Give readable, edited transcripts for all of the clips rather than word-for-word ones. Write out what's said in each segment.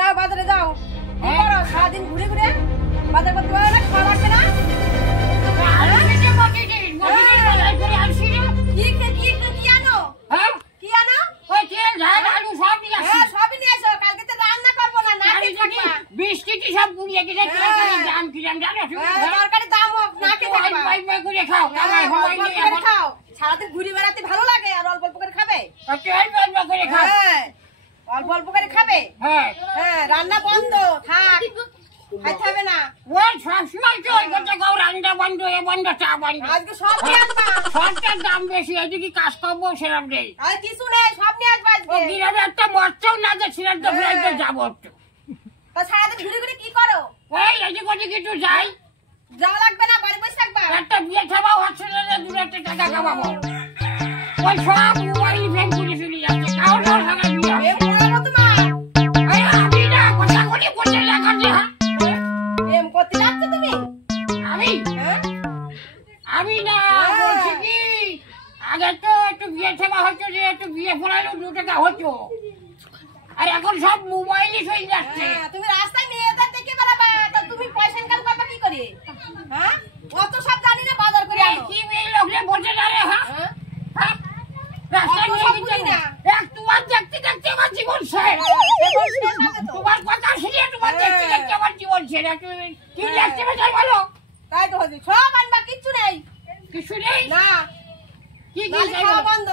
না বাজারে যাও কি করো সারাদিন ঘুরে ঘুরে বাজার করতে পারো না খাওয়া লাগবে না কি আনো হ্যাঁ কি আনো ওই তেল ঝাল আলু সব নিয়ে আসো হ্যাঁ সবই নিয়ে আসো কালকে তো রান্না করবো না না খেয়ে থাকবা বৃষ্টিতে সব পুড়িয়ে গেছে দাম কি জানো তরকারি দাম হোক না খেয়ে থাকবা বাই বাই করে খাও খাও সারাদিন ঘুরে বেড়াতে ভালো লাগে আর অল্প অল্প করে খাবে অল্প করে খাও হ্যাঁ অল্প অল্প করে খাবে হ্যাঁ হ্যাঁ রান্না বন্ধ থাক খাইতে হবে না ওই সবসময় তো ওই কথা গাও রান্না বন্ধ এ বন্ধ চা বন্ধ আজকে সব নিয়ে আসবা সবটার দাম বেশি এদিকে কাজ করবো সেরকম নেই আর কিছু নেই সব নিয়ে আসবা আজকে ও গিরাবে একটা মরচাও না যে সিরাজ তো ফ্রাইতে যাবো একটু তো সারাদিন ঘুরে ঘুরে কি করো ওই এদিকে ওদিকে একটু যাই যাওয়া লাগবে না বাড়ি বসে থাকবা একটা বিয়ে খাওয়াও হসপিটালে 2 টাকা খাওয়াবো ওই সব মোবাইল ফোন করে চলে যাচ্ছে কাউ না টাকা দিয়ে এ পড়াবো তোমার আরে আমি না কথা বলি বসে লাগাচ্ছি এম করতে যাচ্ছ তুমি আমি আমি না বলছি কি আগে তো একটু বিয়ে খাওয়া হচ্ছে যে একটু বিয়ে পড়াইলো 2 টাকা হতো আর এখন সব মোবাইলই হয়ে যাচ্ছে তুমি রাস্তায় মেয়েদের দেখে বেড়াবা তো তুমি পয়সা ইনকাম করবে কি করে হ্যাঁ অত সব জানি না বাজার করে আনো কি মেয়ে লোকরে বসে না রে হ্যাঁ রাস্তায় নিয়ে না এক তোমার দেখতে দেখতে আমার জীবন শেষ তোমার কথা শুনে তোমার দেখতে দেখতে আমার জীবন শেষ তুমি কি দেখতে চাই বলো তাই তো হচ্ছে সব আনবা কিচ্ছু নেই না কি কি খাওয়া বন্ধ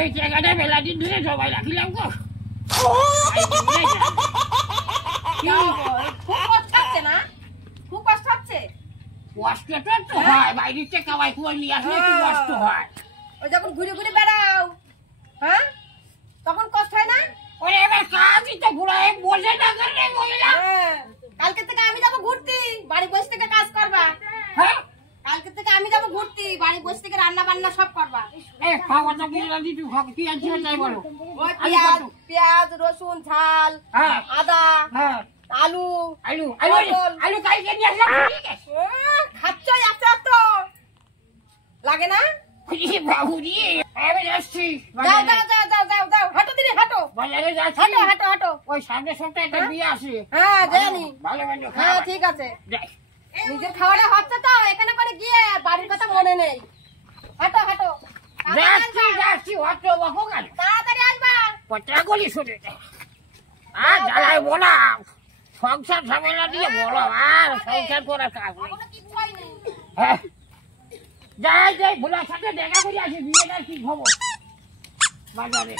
এই জায়গাটা বেলা দিন ধরে সবাই রাখিলাম গো খুব কষ্ট হচ্ছে না খুব কষ্ট হচ্ছে কষ্ট তো হয় বাইরে থেকে কামাই করে নিয়ে আসলে একটু কষ্ট হয় ওই যখন ঘুরে ঘুরে বেড়াও হ্যাঁ তখন কষ্ট হয় না ওরে এবার কাজই তো ঘুরাই বসে না করলে মহিলা কালকে থেকে আমি যাবো ঘুরতে বাড়ি বসে থেকে কাজ করবা হ্যাঁ কালকে থেকে আমি যাবো ঘুরতে বাড়ি বসে থেকে রান্না বান্না সব করবা এই খাওয়াটা কি রাজি তুই কি আনছি তাই বলো পেঁয়াজ রসুন ঝাল আদা আলু আলু আলু আলু কালকে নিয়ে আসলাম খাচ্ছই আস্তে আস্তে লাগে না বাবুজি আমি যাচ্ছি যাও যাও যাও যাও যাও যাও হাঁটো দিদি হাঁটো বাজারে যাচ্ছি হাঁটো হাঁটো হাঁটো ওই সামনের সপ্তাহে একটা বিয়ে আছে হ্যাঁ জানি ভালো ভালো হ্যাঁ ঠিক আছে নিজের খাওয়াটা হচ্ছে তো এখানে করে গিয়ে বাড়ির কথা মনে নেই হাঁটো হাঁটো যাচ্ছি যাচ্ছি হাঁটো বাবু গান তাড়াতাড়ি আসবা পচা গলি শুনে আর জ্বালায় বলা সংসার ঝামেলা দিয়ে বলো আর সংসার করার কাজ নেই হ্যাঁ যাই যাই ভোলার সাথে দেখা করে আসি বিয়েটার কি খবর বাজারে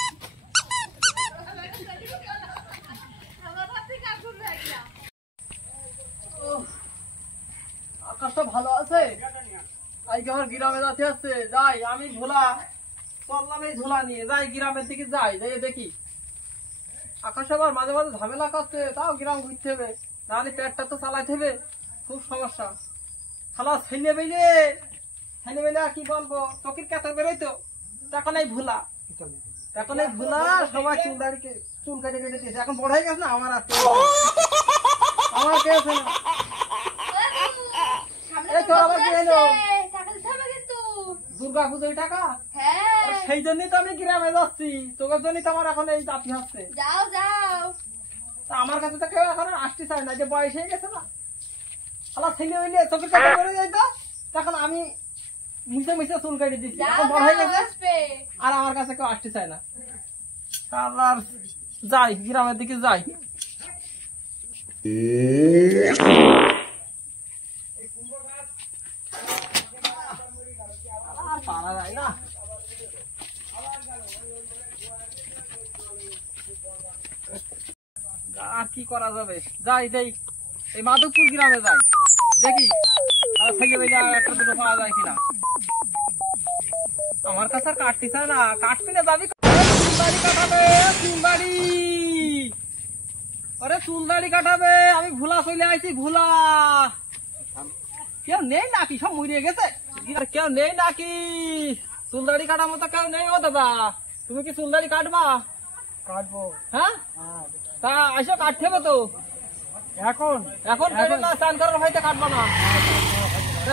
আকাশটা ভালো আছে আজকে আমার গ্রামে যাতে আসছে যাই আমি ঝোলা চললাম এই ঝোলা নিয়ে যাই গ্রামের দিকে যাই যাই দেখি আকাশ আবার মাঝে মাঝে ঝামেলা করছে তাও গ্রাম ঘুরতে হবে নাহলে পেটটা তো চালাইতে হবে খুব সমস্যা খালা ছেলে বেলে আর কি বলবো চকির কাছে বেরোইতো তখন এই ভোলা সবাই চুল কাটে কেটে দিয়েছে এখন বড় হয়ে গেছে না আমার আছে আমার কে আছে না দুর্গা পুজোর টাকা সেই জন্যই তো আমি গ্রামে যাচ্ছি তোর জন্যই তো আমার এখন এই জাতি হচ্ছে যাও যাও আমার কাছে তো কেউ এখন আসতে চায় না যে বয়স হয়ে গেছে না আমার ছেলে হইলে চোখের কাছে বেরো যাইত তখন আমি মিশে মিশে চুল কেটে দিচ্ছি এখন বড় হয়ে গেছে আর আমার কাছে কেউ আসতে চায় না আর যাই গ্রামের দিকে যাই পারা যায় না আর কি করা যাবে যাই যাই এই মাধবপুর গ্রামে যাই দেখি ছেলে বেলে একটা দুটো পাওয়া যায় কিনা আমার কাছে আর কাটতে চায় না কাটবি না যাবি চুলদাড়ি আরে চুলদাড়ি কাটাবে আমি ভোলা চলে আইছি ভোলা কেউ নেই নাকি সব মরিয়ে গেছে কেউ নেই নাকি চুলদাড়ি কাটার মতো কেউ নেই ও দাদা তুমি কি চুলদাড়ি কাটবা কাটবো হ্যাঁ তা আসো কাটতে হবে তো এখন না স্নান করার হয়তো কাটবা না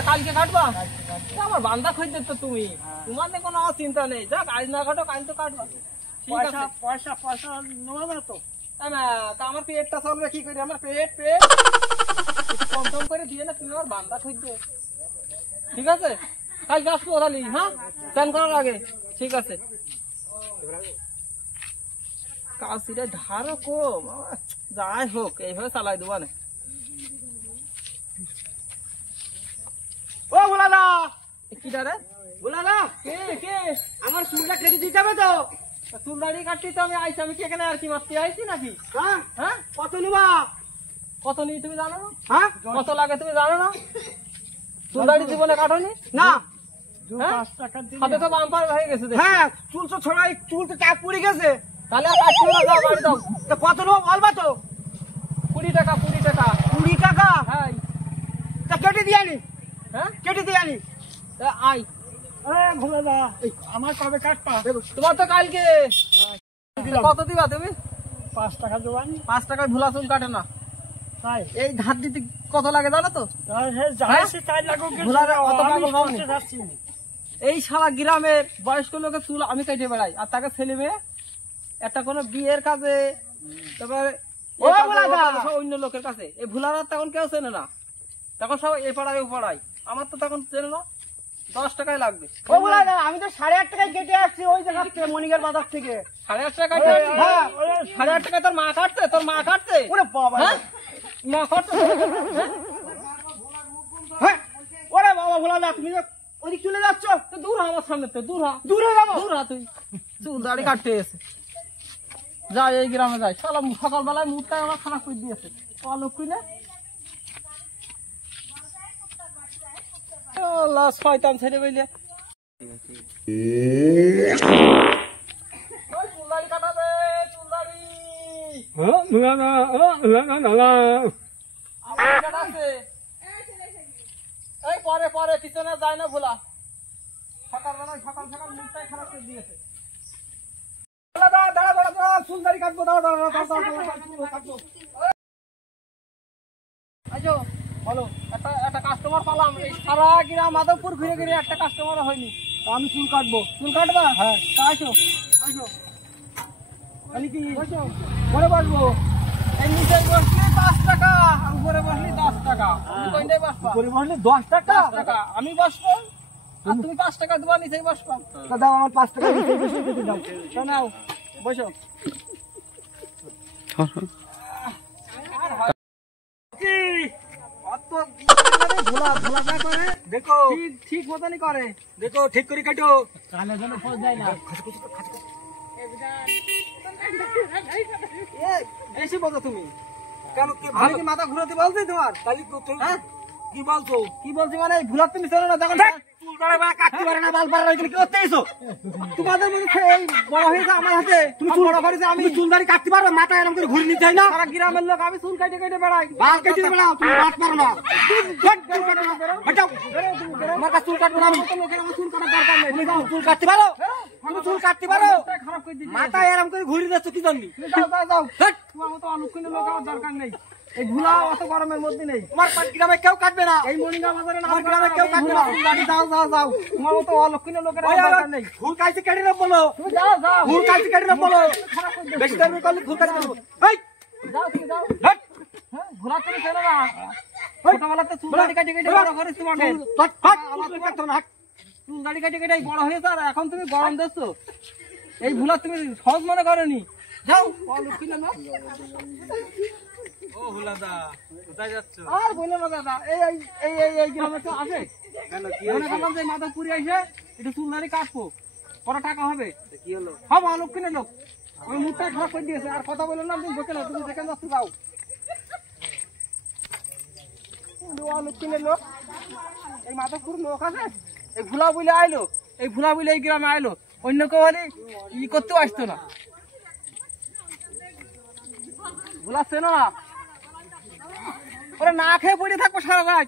কালকে কাটবা আমার বান্ধা খোঁজ তো তুমি তোমার কোনো চিন্তা নেই যাক আজ না কাটো কাল তো কাটবা ঠিক আছে পয়সা পয়সা নেওয়া না তো না তা আমার পেটটা চলবে কি করি আমার পেট পেট কম কম করে দিয়ে না তুমি আমার বান্দা খুঁজবে ঠিক আছে কালকে আসবো তাহলে হ্যাঁ স্নান করার আগে ঠিক আছে কাশিটা ধারও কম যাই হোক এইভাবে চালাই দেবো না ও ভোলাদা কিটা রে ভোলাদা কে কে আমার চুলটা কেটে দিতে হবে তো চুল দাড়ি কাটতে তো আমি আইছি আমি কি এখানে আর কি মারতে আইছি নাকি হ্যাঁ হ্যাঁ কত নেবা কত নিয়ে তুমি জানো না হ্যাঁ কত লাগে তুমি জানো না চুল দাড়ি জীবনে কাটনি না হ্যাঁ? হাতে তো বাম্পার হয়ে গেছে দেখি। হ্যাঁ চুল তো ছড়াই চুল তো চাপ পড়ে গেছে তাহলে আর কাটতে না যাও বাড়ি দাও তো কত নেবো বলবা তো 20 টাকা 20 টাকা 20 টাকা হ্যাঁ তা কেটে দিয়ে আনি হ্যাঁ কেটে দিয়ে আনি তা আই ভোলাদা আমার কবে কাটপা তোমার তো কালকে কত দিবা তুমি 5 টাকা দেবানি 5 টাকায় ভোলা চুল কাটে না তাই এই ধার দিতে কত লাগে জানো তো যাইছি তাই লাগুক ভোলাদা অত পাগল হওনি। যাচ্ছি এই সারা গ্রামের বয়স্ক লোকের চুল আমি কেটে বেড়াই আর তাকে ছেলে মেয়ে একটা কোনো বিয়ের কাজে তারপরে ও ভোলাদা! অন্য লোকের কাছে এই ভুলারা তখন কেউ চেনে না তখন সব এ পাড়ায় ও পাড়ায় আমার তো তখন চেনে না 10 টাকায় লাগবে ও ভোলাদা আমি তো 8.5 টাকায় কেটে আসছি ওই জায়গা থেকে মনিকের বাজার থেকে 8.5 টাকায় হ্যাঁ। 8.5 টাকায় তোর মা কাটছে তোর মা কাটছে ওরে বাবা হ্যাঁ মা কাটছে হ্যাঁ ওরে বাবা ভোলাদা তুমি যে ওদিক চলে যাচ্ছ তো দূর হ আমার সামনে তো দূর হ দূরে যাবো দূর হ তুই চুল দাড়ি কাটতে এসে যাই এই গ্রামে যাই সালা সকালবেলায় মুখটা আমার খারাপ করে দিয়েছে অলক্ষী না আল্লাহ শয়তান ছেড়ে বইলে চুলদাড়ি কাটাবে চুলদাড়ি আমার কাটাছে এই পরে পরে পিছনে যায় না ভোলা সকালবেলায় সকাল সকাল মুখটাই খারাপ করে দিয়েছে দাদা দাঁড়া দাঁড়া দাঁড়া চুল দাড়ি কাটবো দাঁড়া দাঁড়া কাটবো আজো বলো একটা কাস্টমার পালাম এই সারা গ্রাম মাধবপুর ঘুরে ঘুরে একটা কাস্টমার হয়নি আমি চুল কাটবো চুল কাটবা হ্যাঁ তা আসো আসো খালি কি বসো পরে বসবো এই নিচে বসলি 5 টাকা আর উপরে বসলি 10 টাকা তুমি কোনটাই বসবা পরে বসলে 10 টাকা 10 টাকা আমি বসবো আর তুমি 5 টাকা দেবা নিচেই বসবা দাদা আমার 5 টাকা দিতে বেশি দিতে দাও শোনাও বসো কি অত ভোলা ভোলা না করে দেখো ঠিক ঠিক মতনই করে দেখো ঠিক করে কাটো কানে যেন ফস যায় না বেশি বলো তুমি কেন কি আমি কি মাথা ঘুরাতে বলছি তোমার খালি তুমি হ্যাঁ কি বলছো কি বলছি মানে ভুলা তুমি চলো না তখন চুল দাঁড়া বা কাটতে পারে না বাল পাড়া কি করতে এসো তোমাদের মধ্যে এই বড় হয়েছে আমার হাতে তুমি চুল বড় করেছে আমি তুমি চুল দাঁড়ি কাটতে পারো মাথা এরকম করে ঘুরে নিতে হয় না সারা গ্রামের লোক আমি চুল কাটে কেটে বেড়াই বাল কেটে বেড়াও তুমি বাত পারো না হটাও আমার কাছে চুল কাটবো না আমি লোকের আমার চুল কাটার দরকার নেই তুমি চুল কাটতে পারো তুমি চুল কাটতে পারো খারাপ করে দিচ্ছি মাথা এরকম করে ঘুরে যাচ্ছ কি জানি তুমি যাও যাও যাও তোমার মতো অলক্ষণীয় লোক আমার দরকার নেই এই ভুলা অত গরমের মধ্যে নেই তোমার গ্রামে কেউ কাটবে না এই মনিগা বাজারে আমার গ্রামে কেউ কাটবে না। গাড়ি যাও যাও যাও তোমার মতো অলক্ষণীয় লোকের ওই আমার আবার দরকার নেই ফুল কাটতে কেটে না বলো তুমি যাও যাও ফুল কাটতে কেটে না বলো খারাপ করে দিচ্ছি। বেশি দামি করলে ফুল কাটতে বলবো এই যাও তুমি যাও হট হ্যাঁ ভুলা করে ছেড়ে না ছোটবেলাতে চুল দাড়ি কাটে কেটে বড় করেছ তোমাকে হট হট চুল কাটতে না চুল দাড়ি কাটে কেটে বড় হয়েছে আর এখন তুমি গরম দিচ্ছ এই ভুলা তুমি সহজ মনে করনি যাও অলক্ষণীয় লোক ও হুলাদা কোথায় যাচ্ছ আর বললো না দাদা এই এই এই এই এই গ্রামে তো আছে কেন কি মনে করলাম যে মাধবপুরে এসে একটু চুল দাড়ি কাটবো কত টাকা হবে কি হলো হব অলক্ষণীয় লোক আমি মুখটা খারাপ করে দিয়েছে আর কথা বললো না তুমি দেখে না তুমি দেখে যাচ্ছ যাও অলক্ষণীয় লোক এই মাধবপুর লোক আছে এই ভুলা বলে আইলো এই ভুলা বলে এই গ্রামে আইলো অন্য কেউ হলে ই করতেও আসতো না ভুলা চেনো না ওরা না খেয়ে পড়ে থাকবো সারা রাত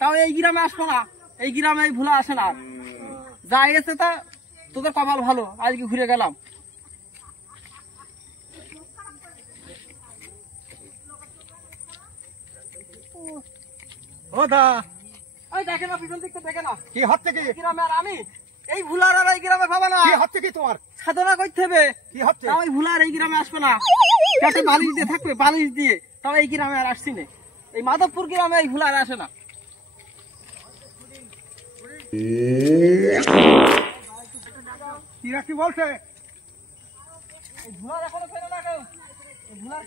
তাও এই গ্রামে আসবো না এই গ্রামে এই ভুলা আসে না যা গেছে তা তোদের কপাল ভালো আজকে ঘুরে গেলাম ও দা ওই দেখে না পিছন দিকটা দেখে না কি হচ্ছে কি এই গ্রামে আর আমি এই ভুলার আর এই গ্রামে পাবে না কি হচ্ছে কি তোমার সাধনা করতে হবে। কি হচ্ছে? তাও এই ভুলা আর এই গ্রামে আসবে না, পেটে বালিশ দিয়ে থাকবে, বালিশ দিয়ে। তাও এই গ্রামে আর আসছি না, এই মাধবপুর গ্রামে এই ভুলা আর আসে না। কিরা কি বলছে? এই ভুলার এখনো ফেরে না কেউ, এই ভুলার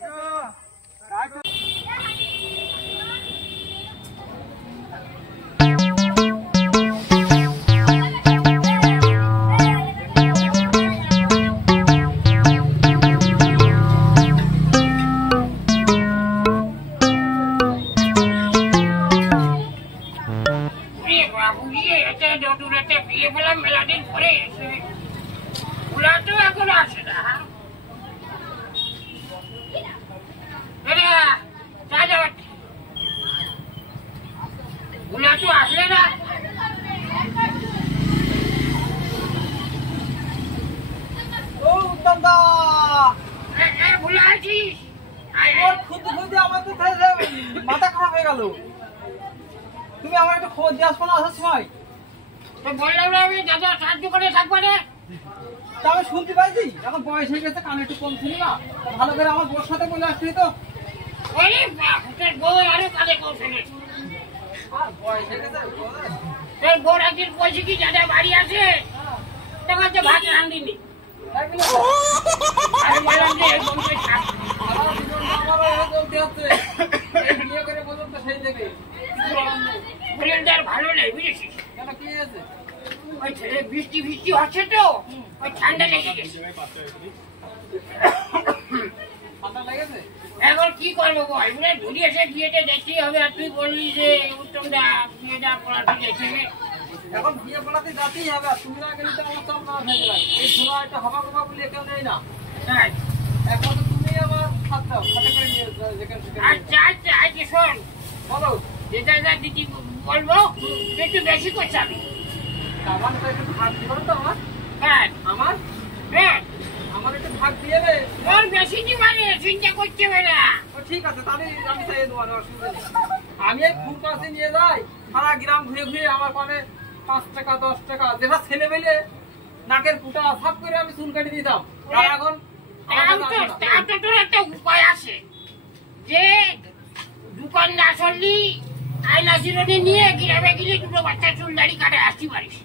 আসলে না। ও উত্তম দা, ভুলে আছিস? ওর খুঁজতে খুঁজতে আমার তো মাথা খারাপ হয়ে গেল। তুমি আমার একটা খোঁজ দিয়ে আসবো না আসার সময়? বললাম না আমি দাদা সাহায্য করে থাকবো না। তা আমি শুনতে পাইছি, এখন বয়স হয়ে গেছে, কানে একটু কম শুনি না। তা ভালো করে আমার বোর সাথে বলে আসছি তো। ওরে তোর বউ আরো কাজে কৌশলে। আর বয়স হয়ে গেছে, তোর বউ একদিন বলছি কি দাদা বাড়ি আছে, তোমার তো ভাত রাঁধিনি। তাই বলে আমি বললাম যে এই বউকে থাক। আমার জীবন আমারও এভাবে চলতে হচ্ছে। এই বিয়ে করে পর্যন্ত সেই দেবে, কিছু বলার নেই। পরিবারটা আর ভালো নেই বুঝেছিস? কেন কি হয়েছে? ওই ছেলে বৃষ্টি বৃষ্টি হচ্ছে তো, ওই ঠান্ডা লেগে গেছে। ঠান্ডা লেগেছে? এখন কি করবো বল, এবারে ঘুরে এসে বিয়েটা দেখতেই হবে। আর তুই বললি যে উত্তম দা বিয়েটা পড়াতে গেছে। এখন বিয়ে পড়াতে যাতেই হবে, আর তুমি না গেলে তো আমার চাপ না থাকে না। এই ধুলা একটা হবা হবা বলে কেউ নেই না। তাই? একমাত্র তুমি আমার হাত দাও, হাতে করে নিয়ে যাও যেখানে সেখানে। আচ্ছা আচ্ছা আচ্ছা শোন, বলো। যেটা যা দিদি বলবো একটু বেশি করছে আমি। আমার তো একটু ভাগ দিও তো আমার। হ্যাঁ আমার হ্যাঁ, আমার একটু ভাগ দিয়ে দে। তোর বেশি কি মানে চিন্তা করতে হবে না। ও ঠিক আছে, তাহলে আমি চাই দেবো, অসুবিধা নেই। আমি এই ফুল কাছে নিয়ে যাই, সারা গ্রাম ঘুরে ঘুরে আমার মানে 5 টাকা 10 টাকা যেটা ছেলে মেলে নাকের ফুটা সাফ করে আমি চুল কেটে দিতাম। আর এখন আমার কাছে আসে না। তাও তো তোর একটা উপায় আছে, যে দোকান না চললি আয়না চিরুনি নিয়ে গ্রামে গেলে দুটো বাচ্চা চুল দাড়ি কাটে আসতে পারিস।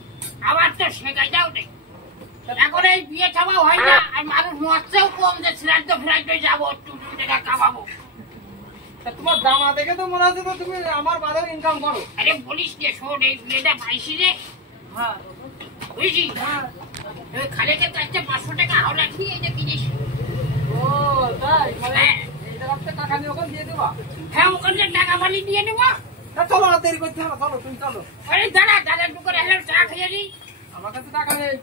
আবার তো শেখাইটাও নেই। এখন এই বিয়ে খাওয়া হয় না, আর মানুষ মরছেও কম যে শ্রাদ্ধ ফ্রাদ্ধ যাবো, একটু 2 টাকা কামাবো। তা তোমার জামা দেখে তো মনে হচ্ছে তো তুমি আমার বাজার ইনকাম করো। আরে বলিস রে, শোন এই বিয়েটা পাইছি রে, হ্যাঁ বুঝলি? হ্যাঁ। ওই খালেকের কাছে 500 টাকা হাওলা দিয়ে এই যে কিনিস। ও তাই, মানে হ্যাঁ। এই জায়গাতে টাকা নিয়ে ওখানে দিয়ে দেবা? হ্যাঁ, ওখানে টাকা পানি দিয়ে নেবো। তা চলো না, দেরি করতে হবে, চলো তুমি চলো। আরে দাঁড়া দাদা, একটু করে এলাম চা খেয়ে নি। আমার কাছে টাকা নেই।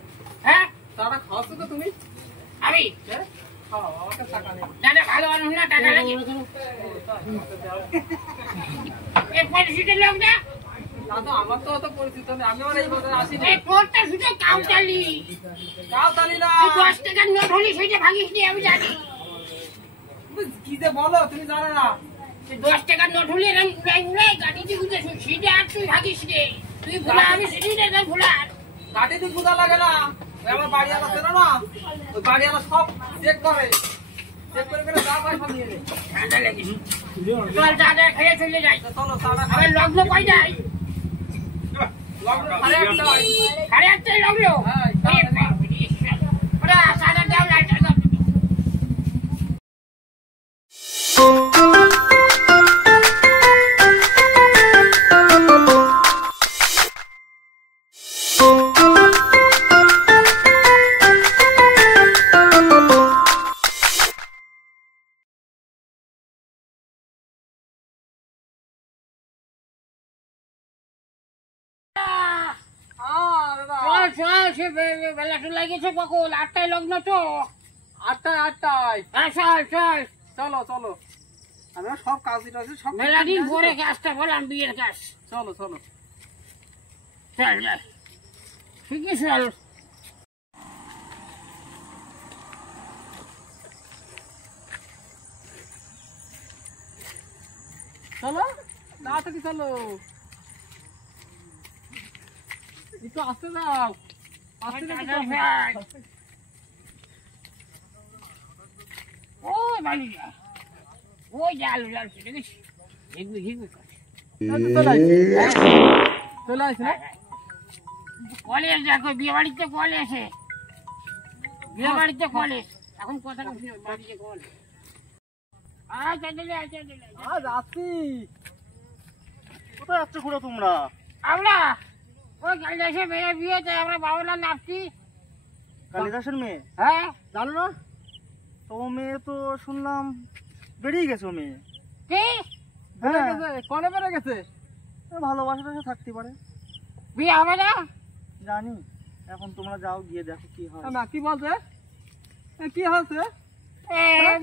হ্যাঁ টাকা খাওয়াচ্ছ তো তুমি? আমি হ্যাঁ খাও, আমার কাছে টাকা নেই। দাদা ভালো মানুষ না, টাকা লাগে। ও, তাই। এই পরিস্থিতির লোক না, না তো আমার তো অত পরিচিত নেই, আমি আমার এই বাজারে আসি না। এই তোরটা শুধু কাউন্টালি। তাও জানি না। তুই 10 টাকার নোট হলি সেটা ভাগিস নি, আমি জানি। তুমি কি যে বলো, তুমি জানো না। তুই 10 টাকার নোট হলি এরকম উড়াই উড়াই গাড়িতে উঠে সিটে আর তুই ভাগিস রে। তুই ভুলা, আমি সিটি রে ভুলা। গাড়িতে গুদা লাগে না, ওই আমার বাড়িওয়ালা ছিল না, ওই বাড়িওয়ালা সব চেক করে, চেক করে করে যা পায় সব নিয়ে নেয়। ঠান্ডা লেগেছে। চল দাদা খেয়ে চলে যাই। তা চলো টাকা আবার লগ্ন পাই যাই। লগ্ন 8:30টায়। 8:30 লগ্ন। হ্যাঁ, ওরা সাদা দাও, লাইটার দাও। চল সে বেলা তো লাগিয়েছে কখন? 8টায় লগ্ন তো। 8টায়। হ্যাঁ চল চল। চলো চলো, আমরা সব কাজ আছে সব। মেলা দিন পরে কাজটা বললাম, বিয়ের কাজ। চলো চলো। চল চল, ঠিকই চল। চলো তাড়াতাড়ি চলো, একটু আসতে যাও, আসতে যাও। পারি না ওই জাল জাল দেখিস হিগবি হিগবি চলে আসি না কলেজ দেখো বিয়ে বাড়িতে কলেজে বিয়ে বাড়িতে কলেজ এখন কথা বাড়িতে কলেজ আচ্ছা চলে আচ্ছা চলে যাচ্ছি কোথায় যাচ্ছ খুড়ো তোমরা? আমরা ওই কালিদাসের মেয়ে বিয়েতে আমরা বাবুলা নাচছি কালিদাসের মেয়ে? হ্যাঁ জানো না তো মেয়ে তো শুনলাম বেরিয়ে গেছে মেয়ে। কি বেড়ে গেছে কনে বেড়ে গেছে ভালোবাসা টাসা থাকতে পারে, বিয়ে হবে না জানি। এখন তোমরা যাও গিয়ে দেখো কি হয়। না কি বলছে কি হচ্ছে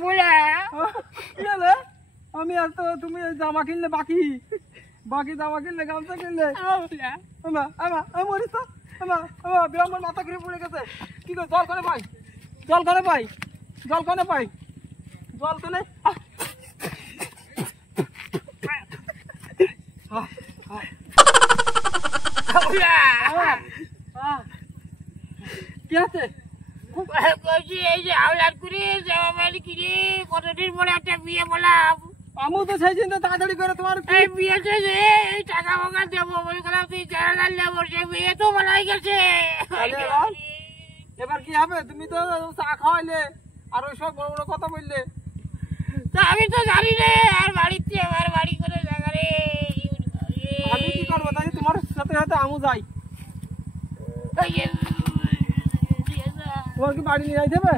বুলা কি হলে আমি আর তো তুমি জামা কিনলে বাকি বাকি জামা কিনলে গামছা কিনলে আমি মরিস তো আমার মাথা ঘুরে পড়ে গেছে কি করে জল করে পাই জল করে পাই জল করে পাই জল করে কি আছে এই যে আওলাদ করে জামা বাড়ি কিনে কতদিন পরে একটা বিয়ে বললাম আমি তো সেই চিন্তা তাড়াতাড়ি করে তোমার এই বিয়েতে যে এই টাকা ফাকা দেবো বলে গেলাম তুই 4,000 নেবো সে বিয়ে তো বলাই গেছে এবার কি হবে তুমি তো চা খাওয়াইলে আর ওই সব বড় বড় কথা বললে তা আমি তো জানি রে আর বাড়িতে আমার বাড়ি করে জায়গা রে আমি কি করবো তাই তোমার সাথে সাথে আমু যাই তোমার কি বাড়ি নিয়ে যাইতে হবে